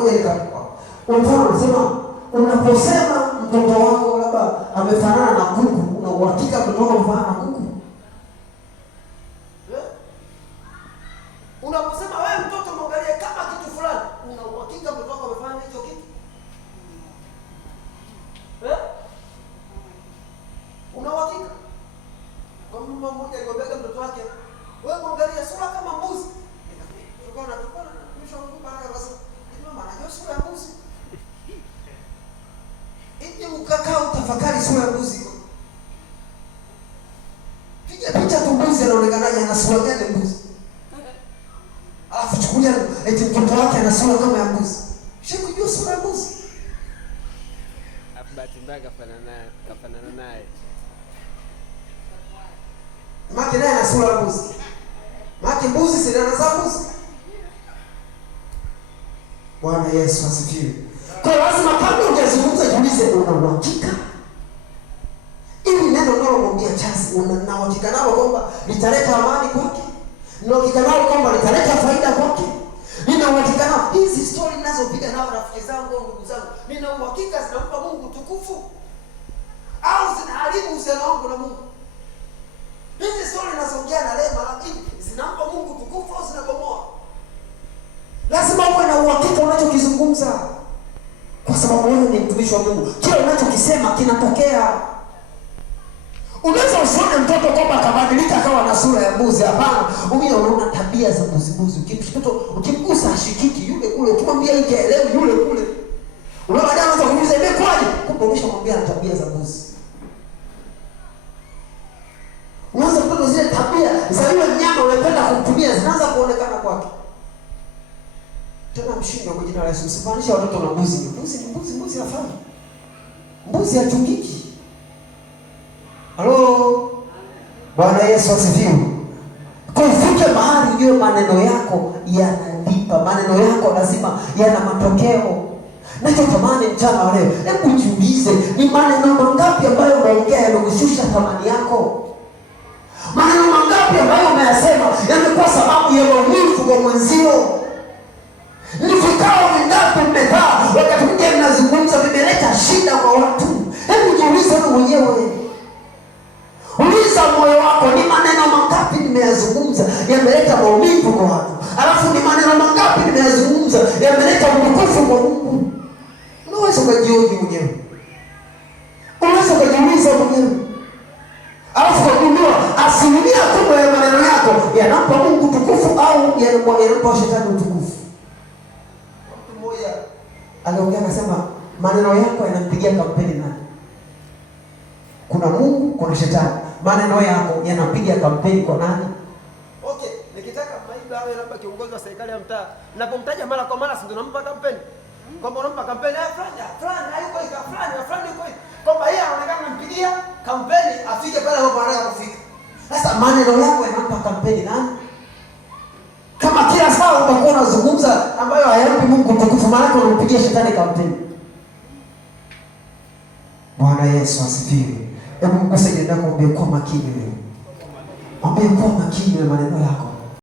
moja ikakuwa. Kwa mfano unasema unaposema mtoto wako labda amefanana na kuku, una uhakika mtoto wako amefanana na kuku? Unaposema wewe mtoto mwangalie kama kitu fulani, una uhakika mtoto wako amefanana na hicho kitu? Una uhakika? Kwa mama mmoja aligombea mtoto wake, wewe mwangalie sura kama mbuzi. Tukona mwisho wa Mungu bana basi. Mama anajua sura ya mbuzi. Hivi ukakaa utafakari sura ya mbuzi. Piga picha tu mbuzi anaonekanaje, ana sura gani mbuzi? Alafu chukulia eti mtoto wake ana sura kama ya mbuzi. Shikujua sura ya mbuzi. Bahati mbaya kafanana naye. Maki naye ana sura ya mbuzi. Maki mbuzi si ndio za mbuzi? Bwana Yesu asifiwe. Kwa lazima kabla hujazungumza jiulize, una uhakika? Ili neno unalomwambia Charles una uhakika nalo kwamba litaleta amani kwake? Una uhakika nalo kwamba litaleta faida kwake? Nina uhakika nao hizi story ninazopiga nao rafiki zangu au ndugu zangu, nina uhakika zinampa Mungu tukufu au zinaharibu uhusiano wangu na Mungu? Hizi story ninazoongea na Lema lakini zinampa Mungu tukufu au zinabomoa? Lazima uwe na uhakika unachokizungumza, kwa sababu wewe ni mtumishi wa Mungu. Kile unachokisema kinatokea. Unaweza usione mtoto kwamba akabadilika akawa na sura ya mbuzi. Hapana, wewe unaona tabia za mbuzi. Mtoto ukimgusa ashikiki, yule kule, ukimwambia hiki elewi, yule kule. Unaona jana unaweza kumuuliza imekwaje? Kumbe umeshamwambia na tabia za mbuzi. Unaweza kuona zile tabia za yule mnyama unapenda kumtumia zinaanza kuonekana kwake. Tena mshindo kwa jina la Yesu. Usifanishe watoto na mbuzi. Mbuzi hafai. Mbuzi hachungiki. Halo. Bwana Yesu asifiwe. Kwa ufike mahali ujue maneno yako yanalipa. Maneno yako lazima yana matokeo. Nachotamani mchana wa leo, hebu jiulize, ni maneno mangapi ambayo unaongea yamekushusha thamani yako? Maneno mangapi ambayo umeyasema yamekuwa sababu ya maumivu kwa mwenzio? Ni vikao vingapi mmekaa wakati mwingine mnazungumza vimeleta shida kwa watu? Hebu jiulize wewe mwenyewe. Uliza moyo wako, ni maneno mangapi nimeyazungumza yameleta maumivu kwa watu? Alafu ni maneno mangapi nimeyazungumza yameleta utukufu kwa Mungu? Unaweza kujioji mwenyewe. Unaweza kujiuliza mwenyewe. Alafu kugundua asilimia kubwa ya maneno yako yanampa Mungu utukufu au yanampa shetani utukufu. Aliongea akasema maneno yako yanampigia kampeni nani? Kuna Mungu, kuna shetani. Maneno yako yanapiga kampeni kwa nani? Okay, nikitaka Maiba awe labda kiongozi wa serikali ya mtaa, napomtaja mara kwa mara si ndio nampa kampeni? Kwamba unampa kampeni fulani hayuko hivi, fulani yuko hivi. Kwamba yeye anaonekana anampigia kampeni afike pale ambapo anataka kufika. Sasa maneno yako yanampa kampeni nani? Kama kila saa utakuwa unazungumza ambayo hayampi Mungu utukufu, maana unampigia shetani kampeni. Bwana Yesu asifiwe. Hebu mkose ndio mwambie kwa makini wewe. Mwambie kwa makini maneno yako.